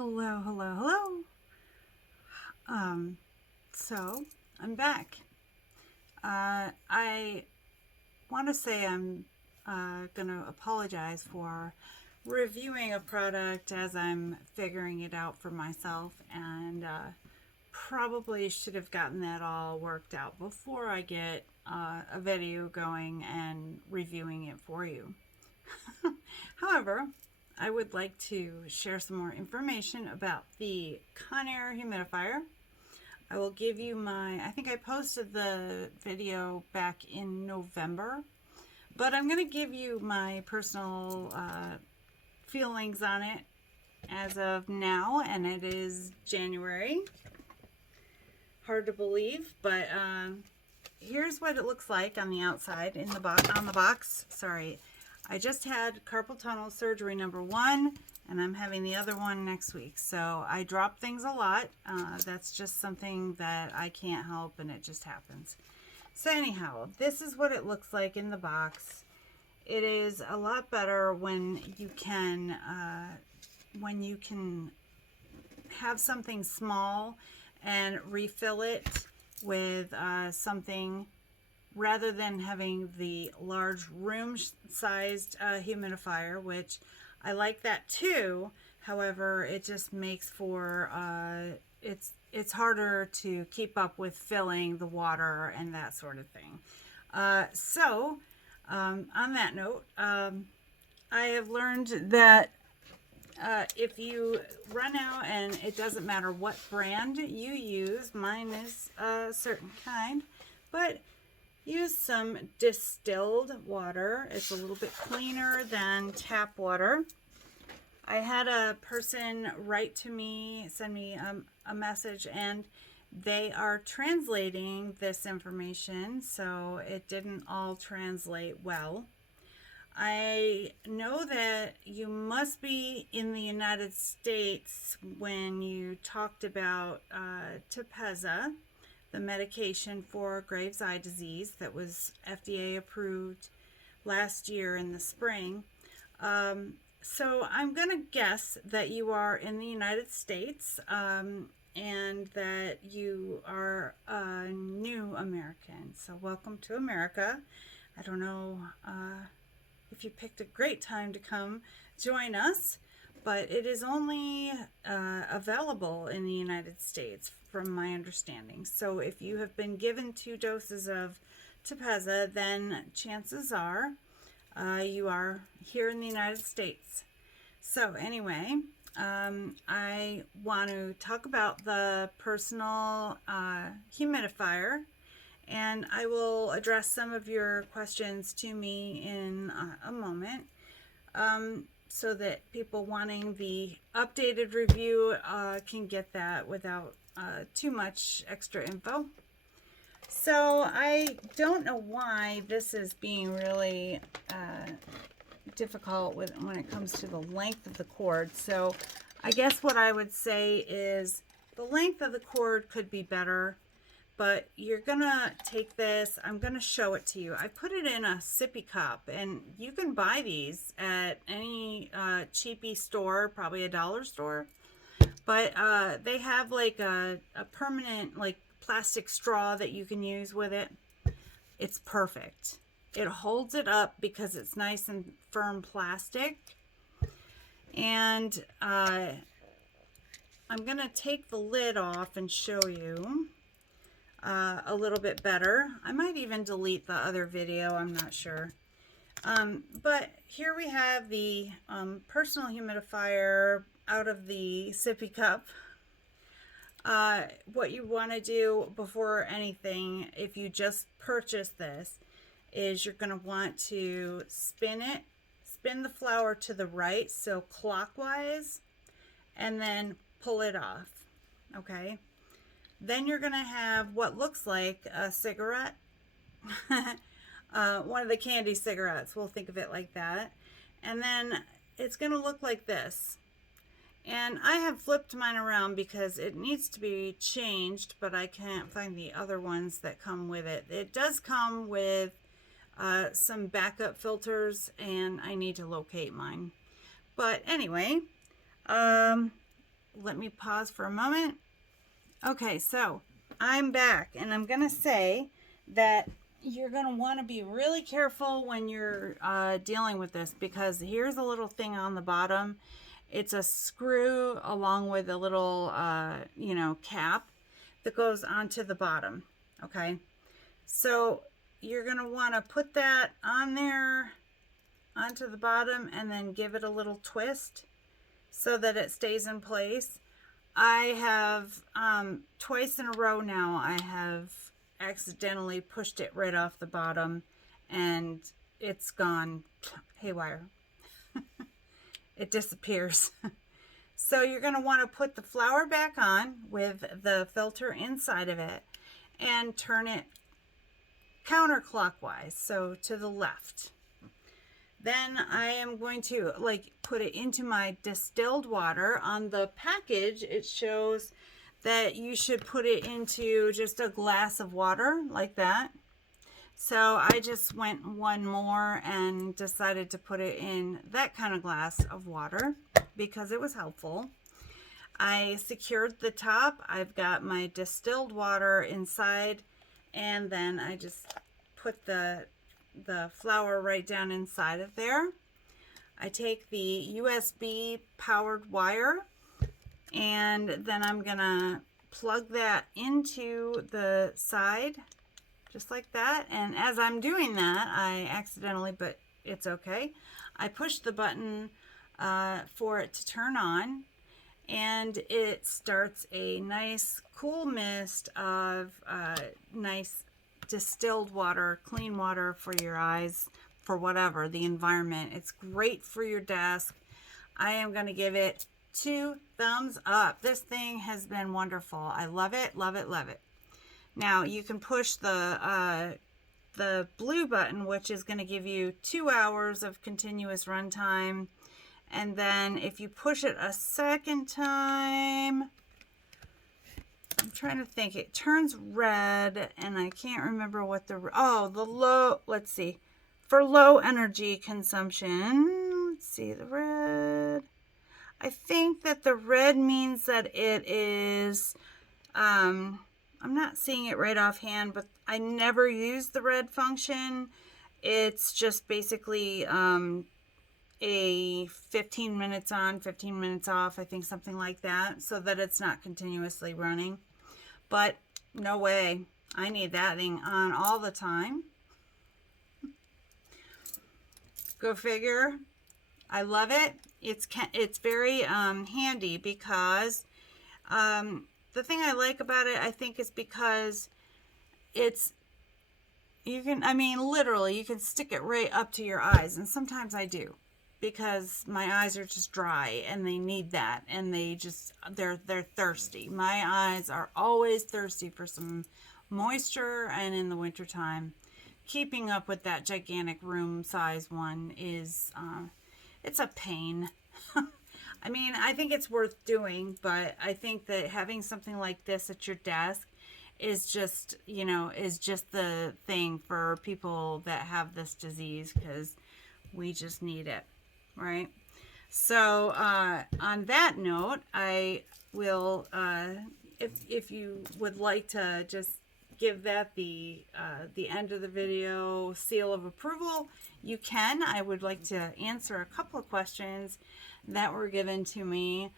Hello, hello, hello. So I'm back. I want to say I'm going to apologize for reviewing a product as I'm figuring it out for myself, and probably should have gotten that all worked out before I get a video going and reviewing it for you. However, I would like to share some more information about the Conair humidifier. I will give you I think I posted the video back in November, but I'm going to give you my personal feelings on it as of now, and it is January. Hard to believe, but here's what it looks like on the outside on the box. Sorry. I just had carpal tunnel surgery number 1, and I'm having the other one next week. So I drop things a lot. That's just something that I can't help, and it just happens. So anyhow, this is what it looks like in the box. It is a lot better when you can have something small and refill it with something, rather than having the large room-sized humidifier, which I like that too. However, it just makes for it's harder to keep up with filling the water and that sort of thing. So on that note, I have learned that if you run out, and it doesn't matter what brand you use, mine is a certain kind, but use some distilled water. It's a little bit cleaner than tap water. I had a person write to me, send me a message, and they are translating this information, so it didn't all translate well. I know that you must be in the United States when you talked about Topeza, the medication for Graves' eye disease that was FDA approved last year in the spring. So I'm going to guess that you are in the United States, and that you are a new American. So welcome to America. I don't know if you picked a great time to come join us, but it is only available in the United States from my understanding. So if you have been given 2 doses of Topeza, then chances are you are here in the United States. So anyway, I want to talk about the personal humidifier, and I will address some of your questions to me in a moment. So that people wanting the updated review can get that without too much extra info. So I don't know why this is being really difficult when it comes to the length of the cord. So I guess what I would say is the length of the cord could be better, but you're gonna take this, I'm gonna show it to you. I put it in a sippy cup, and you can buy these at any cheapy store, probably a dollar store, but they have like a permanent like plastic straw that you can use with it. It's perfect. It holds it up because it's nice and firm plastic. And I'm gonna take the lid off and show you a little bit better. I might even delete the other video, I'm not sure. But here we have the personal humidifier out of the sippy cup. What you want to do before anything, if you just purchase this, is you're going to want to spin the flower to the right, so clockwise, and then pull it off. Okay? Then you're going to have what looks like a cigarette. One of the candy cigarettes, we'll think of it like that. And then it's going to look like this. And I have flipped mine around because it needs to be changed, but I can't find the other ones that come with it. It does come with some backup filters, and I need to locate mine. But anyway, let me pause for a moment. Okay, so I'm back, and I'm going to say that you're going to want to be really careful when you're dealing with this, because here's a little thing on the bottom. It's a screw along with a little, cap that goes onto the bottom. Okay, so you're going to want to put that on there onto the bottom and then give it a little twist so that it stays in place. I have twice in a row now, I have accidentally pushed it right off the bottom and it's gone haywire. It disappears. So you're going to want to put the flour back on with the filter inside of it and turn it counterclockwise, so to the left. Then I am going to put it into my distilled water. On the package, it shows that you should put it into just a glass of water like that. So I just went one more and decided to put it in that kind of glass of water because it was helpful. I secured the top. I've got my distilled water inside, and then I just put the flour right down inside of there. I take the USB powered wire, and then I'm gonna plug that into the side just like that. And as I'm doing that, I accidentally, but it's okay, I push the button for it to turn on, and it starts a nice cool mist of nice distilled water, clean water for your eyes, for whatever, the environment. It's great for your desk. I am going to give it 2 thumbs up. This thing has been wonderful. I love it, love it, love it. Now you can push the blue button, which is going to give you 2 hours of continuous runtime. And then if you push it a second time, I'm trying to think, it turns red, and I can't remember what the low, let's see, for low energy consumption, let's see, the red, I think that the red means that it is, I'm not seeing it right offhand, but I never use the red function. It's just basically a 15 minutes on, 15 minutes off, I think, something like that, so that it's not continuously running. But no way, I need that thing on all the time. Go figure. I love it. It's very handy because the thing I like about it, I think, is because literally you can stick it right up to your eyes, and sometimes I do, because my eyes are just dry and they need that, and they're thirsty. My eyes are always thirsty for some moisture, and in the wintertime, keeping up with that gigantic room size one is it's a pain. I mean, I think it's worth doing, but I think that having something like this at your desk is just the thing for people that have this disease, because we just need it. Right. So on that note, I will, if you would like to just give that the end of the video seal of approval, you can. I would like to answer a couple of questions that were given to me.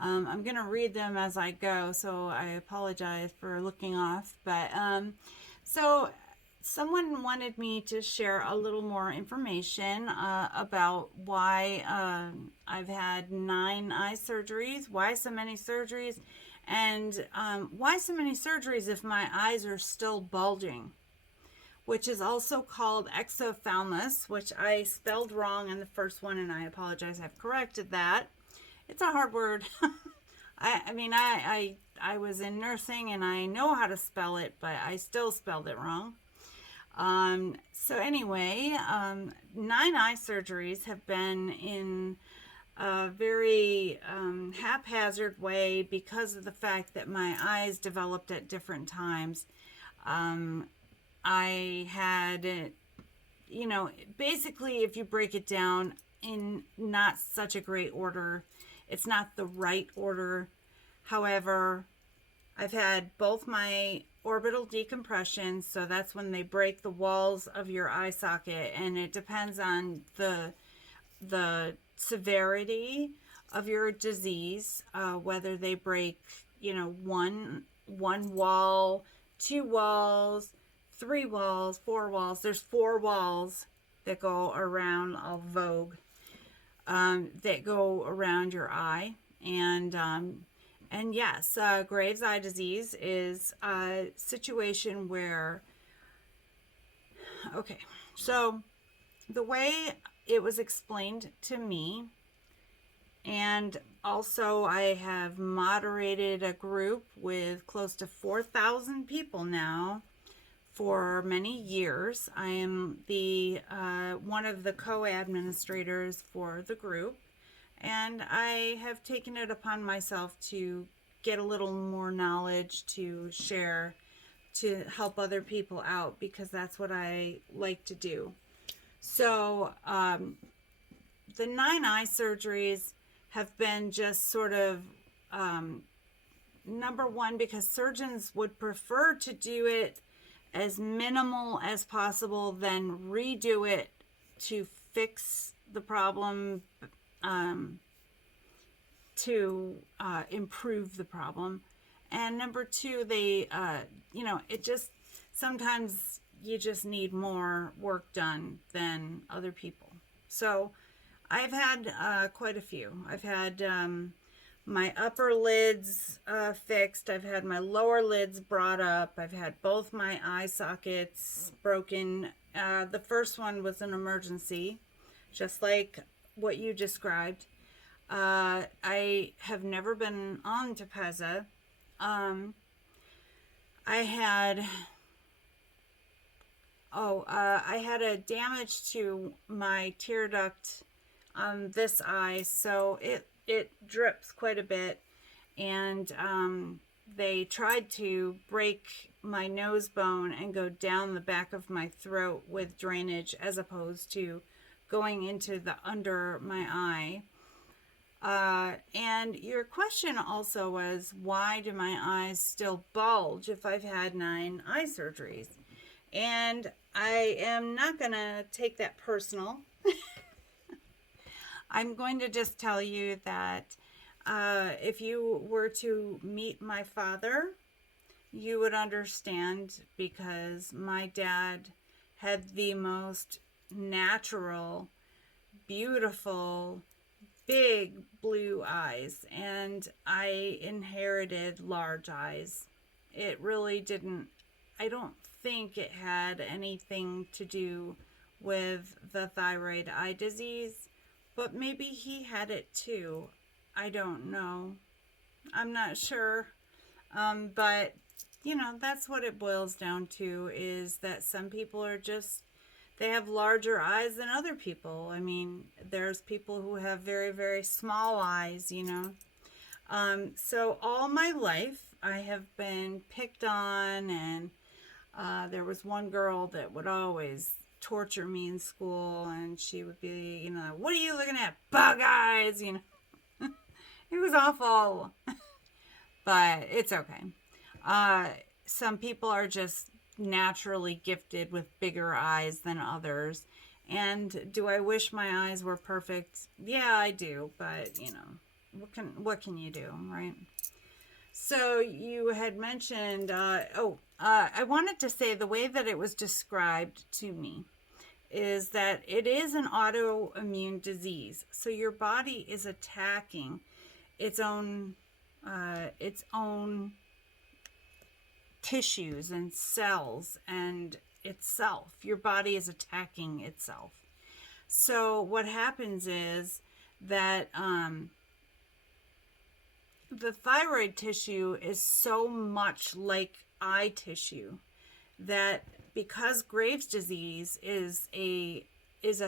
I'm going to read them as I go, so I apologize for looking off. But so someone wanted me to share a little more information about why I've had 9 eye surgeries, why so many surgeries, and why so many surgeries if my eyes are still bulging, which is also called exophthalmos, which I spelled wrong in the first one, and I apologize. I've corrected that. It's a hard word. I was in nursing and I know how to spell it, but I still spelled it wrong. So anyway, 9 eye surgeries have been in a very haphazard way because of the fact that my eyes developed at different times. I had, basically, if you break it down in not such a great order, it's not the right order. However, I've had both my orbital decompression, so that's when they break the walls of your eye socket, and it depends on the severity of your disease, whether they break, one wall, two walls, three walls, four walls. There's four walls that go around a Vogue, that go around your eye, and yes, Graves' eye disease is a situation where, okay, so the way it was explained to me, and also I have moderated a group with close to 4,000 people now for many years. I am the one of the co-administrators for the group, and I have taken it upon myself to get a little more knowledge to share, to help other people out, because that's what I like to do. So the 9 eye surgeries have been just sort of number one, because surgeons would prefer to do it as minimal as possible, then redo it to fix the problem, to improve the problem. And number two, they, it just, sometimes you just need more work done than other people. So I've had quite a few. I've had my upper lids fixed. I've had my lower lids brought up. I've had both my eye sockets broken. The first one was an emergency, just like what you described. I have never been on Topeza. I had a damage to my tear duct on this eye, so it drips quite a bit, and they tried to break my nose bone and go down the back of my throat with drainage, as opposed to going into the under my eye. And your question also was, why do my eyes still bulge if I've had 9 eye surgeries? And I am not going to take that personal. I'm going to just tell you that if you were to meet my father, you would understand, because my dad had the most natural, beautiful, big blue eyes, and I inherited large eyes. It really didn't, I don't think it had anything to do with the thyroid eye disease, but maybe he had it too. I don't know. I'm not sure. But, that's what it boils down to, is that some people are just, they have larger eyes than other people. I mean, there's people who have very, very small eyes, So all my life, I have been picked on, and there was one girl that would always torture me in school, and she would be, what are you looking at? Bug eyes, It was awful. But it's okay. Some people are just naturally gifted with bigger eyes than others. And do I wish my eyes were perfect? Yeah, I do. But, what can you do, right? So you had mentioned, I wanted to say the way that it was described to me is that it is an autoimmune disease. So your body is attacking its own tissues and cells and itself. Your body is attacking itself. So what happens is that the thyroid tissue is so much like eye tissue that, because Graves' disease is a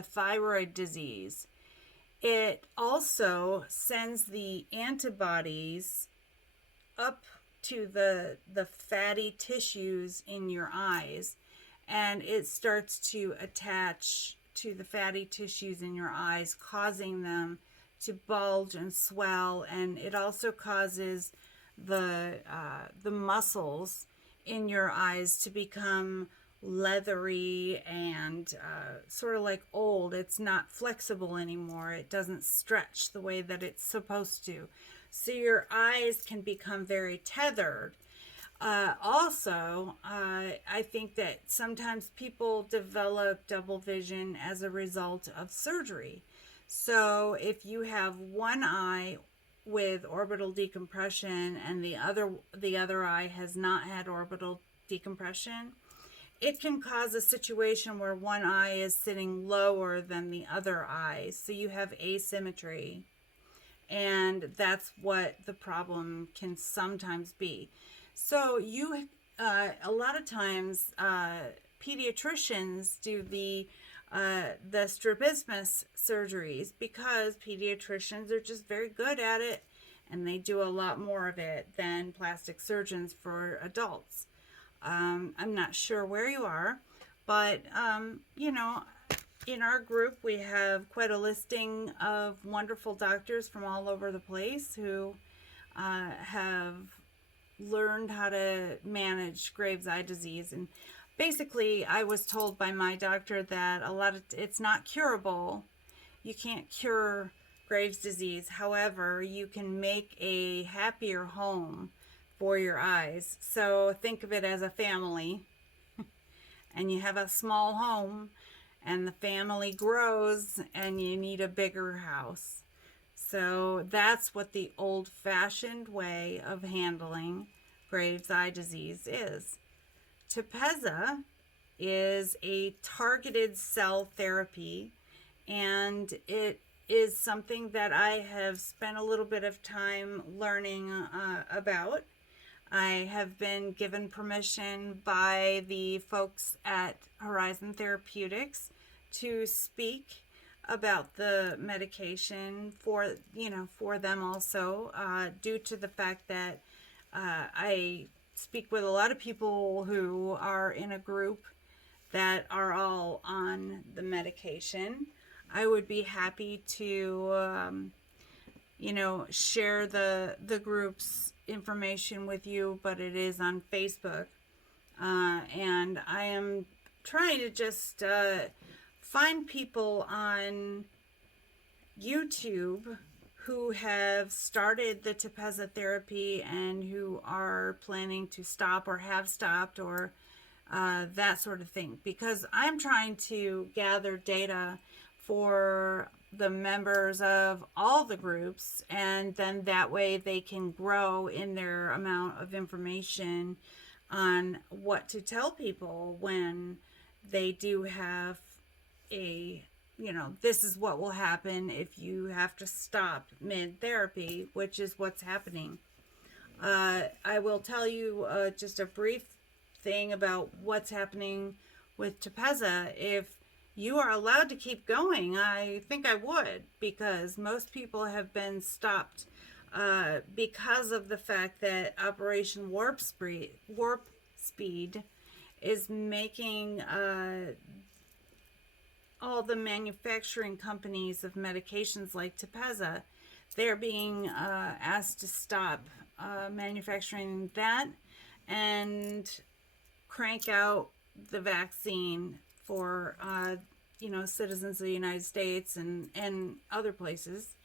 thyroid disease, it also sends the antibodies up to the fatty tissues in your eyes, and it starts to attach to the fatty tissues in your eyes, causing them to bulge and swell. And it also causes the muscles in your eyes to become leathery and sort of like old. It's not flexible anymore. It doesn't stretch the way that it's supposed to. So your eyes can become very tethered. I think that sometimes people develop double vision as a result of surgery. So if you have one eye with orbital decompression and the other eye has not had orbital decompression, it can cause a situation where one eye is sitting lower than the other eye. So you have asymmetry. And that's what the problem can sometimes be. So a lot of times, pediatricians do the strabismus surgeries because pediatricians are just very good at it, and they do a lot more of it than plastic surgeons for adults. I'm not sure where you are, but in our group, we have quite a listing of wonderful doctors from all over the place who have learned how to manage Graves' eye disease. And basically, I was told by my doctor that it's not curable. You can't cure Graves' disease. However, you can make a happier home for your eyes. So think of it as a family, and you have a small home, and the family grows, and you need a bigger house. So that's what the old-fashioned way of handling Graves' eye disease is. Topeza is a targeted cell therapy, and it is something that I have spent a little bit of time learning about. I have been given permission by the folks at Horizon Therapeutics to speak about the medication for them also, due to the fact that I speak with a lot of people who are in a group that are all on the medication. I would be happy to share the group's information with you, but it is on Facebook, and I am trying to just find people on YouTube who have started the Topeza therapy and who are planning to stop or have stopped or that sort of thing, because I'm trying to gather data for the members of all the groups, and then that way they can grow in their amount of information on what to tell people when they do have this is what will happen if you have to stop mid-therapy, which is what's happening. I will tell you just a brief thing about what's happening with Topeza. If you are allowed to keep going, I think I would, because most people have been stopped because of the fact that Operation Warp Speed is making all the manufacturing companies of medications like Topeza, they're being asked to stop manufacturing that and crank out the vaccine for citizens of the United States and other places.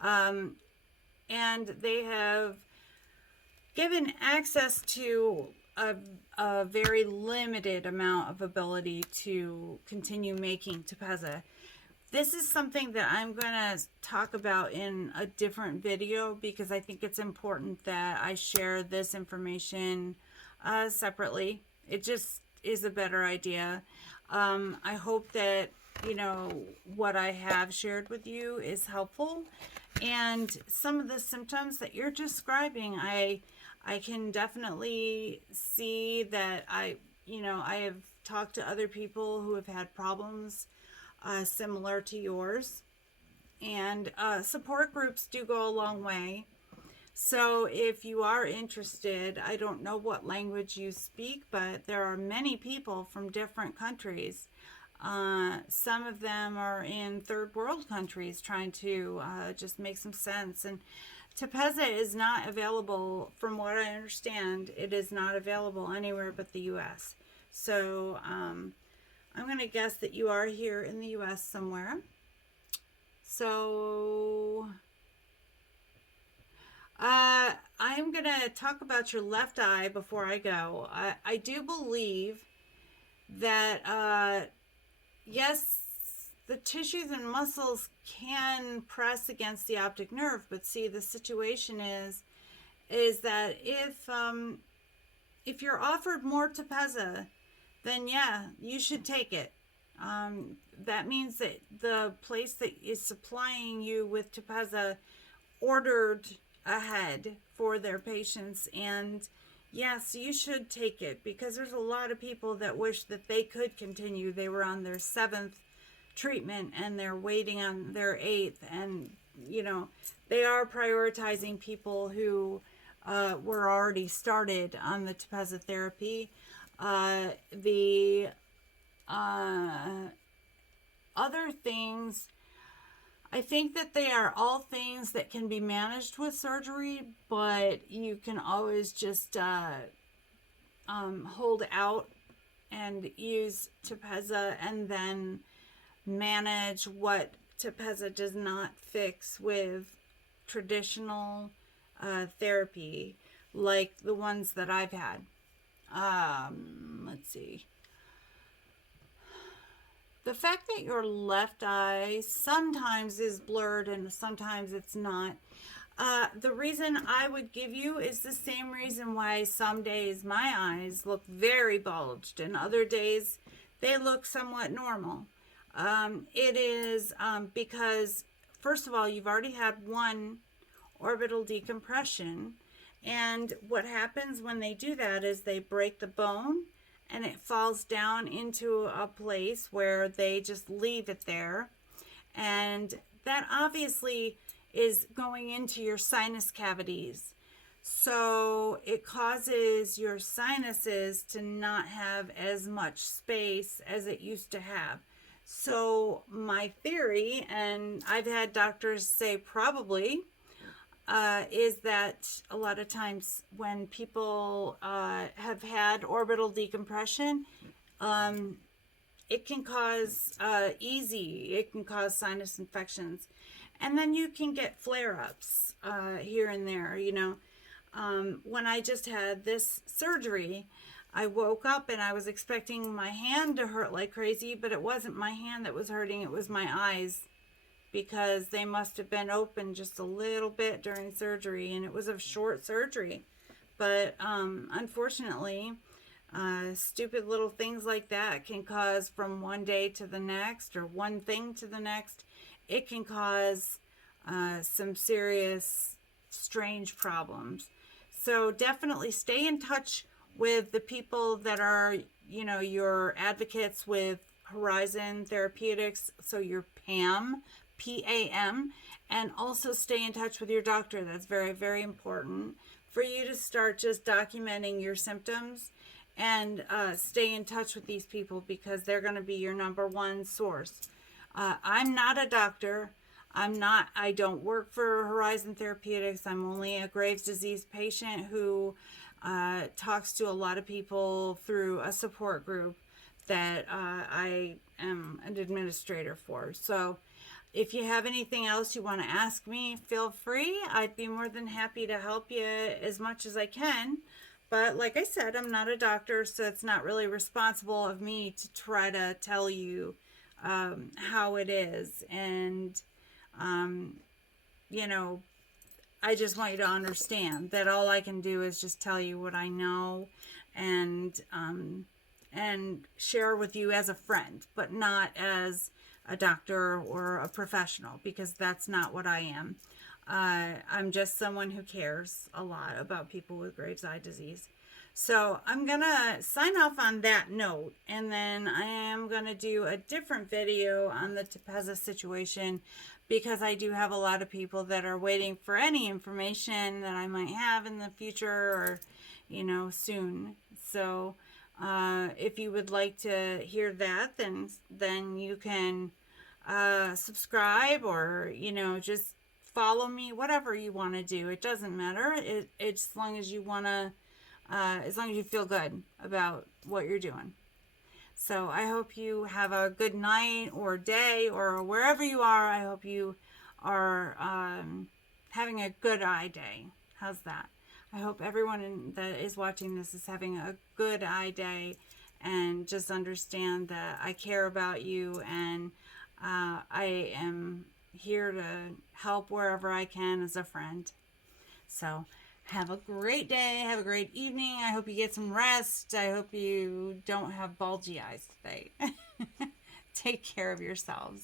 And they have given access to a very limited amount of ability to continue making Topeza. This is something that I'm going to talk about in a different video, because I think it's important that I share this information separately. It just is a better idea. I hope that what I have shared with you is helpful, and some of the symptoms that you're describing, I can definitely see that I have talked to other people who have had problems similar to yours, and support groups do go a long way. So if you are interested, I don't know what language you speak, but there are many people from different countries. Some of them are in third world countries trying to just make some sense. And Topeza is not available, from what I understand, it is not available anywhere but the US. So I'm going to guess that you are here in the US somewhere. So I'm going to talk about your left eye before I go. I do believe that, yes, the tissues and muscles can press against the optic nerve, but see, the situation is that if you're offered more Topeza, then yeah, you should take it. That means that the place that is supplying you with Topeza ordered ahead for their patients, and yes, you should take it, because there's a lot of people that wish that they could continue. They were on their 7th treatment and they're waiting on their 8th, and they are prioritizing people who were already started on the Topeza therapy. The other things, I think that they are all things that can be managed with surgery, but you can always just hold out and use Topeza, and then manage what Topeza does not fix with traditional therapy, like the ones that I've had. Let's see. The fact that your left eye sometimes is blurred and sometimes it's not, the reason I would give you is the same reason why some days my eyes look very bulged and other days they look somewhat normal. It is because, first of all, you've already had one orbital decompression, and what happens when they do that is they break the bone and it falls down into a place where they just leave it there, and that obviously is going into your sinus cavities. So it causes your sinuses to not have as much space as it used to have. So my theory, and I've had doctors say probably, is that a lot of times when people have had orbital decompression, it can cause it can cause sinus infections. And then you can get flare-ups here and there, When I just had this surgery, I woke up and I was expecting my hand to hurt like crazy, but it wasn't my hand that was hurting, it was my eyes, because they must have been open just a little bit during surgery, and it was a short surgery. But unfortunately, stupid little things like that can cause, from one day to the next or one thing to the next, it can cause some serious, strange problems. So definitely stay in touch with the people that are, your advocates with Horizon Therapeutics, so your PAM, P-A-M, and also stay in touch with your doctor. That's very, very important for you to start just documenting your symptoms, and stay in touch with these people, because they're going to be your number one source. I'm not a doctor. I don't work for Horizon Therapeutics. I'm only a Graves' disease patient who talks to a lot of people through a support group that I am an administrator for. So if you have anything else you want to ask me, feel free. I'd be more than happy to help you as much as I can. But like I said, I'm not a doctor, so it's not really responsible of me to try to tell you how it is. And, I just want you to understand that all I can do is just tell you what I know, and share with you as a friend, but not as a doctor or a professional, because that's not what I am. I'm just someone who cares a lot about people with Graves' eye disease. So I'm going to sign off on that note, and then I am going to do a different video on the Topeza situation, because I do have a lot of people that are waiting for any information that I might have in the future, or, soon. So if you would like to hear that, then you can subscribe, or, just follow me, whatever you want to do. It doesn't matter. It's as long as you want to, as long as you feel good about what you're doing. So I hope you have a good night or day or wherever you are. I hope you are having a good eye day. How's that? I hope everyone that is watching this is having a good eye day, and just understand that I care about you, and I am here to help wherever I can as a friend. So have a great day. Have a great evening. I hope you get some rest. I hope you don't have bulgy eyes today. Take care of yourselves.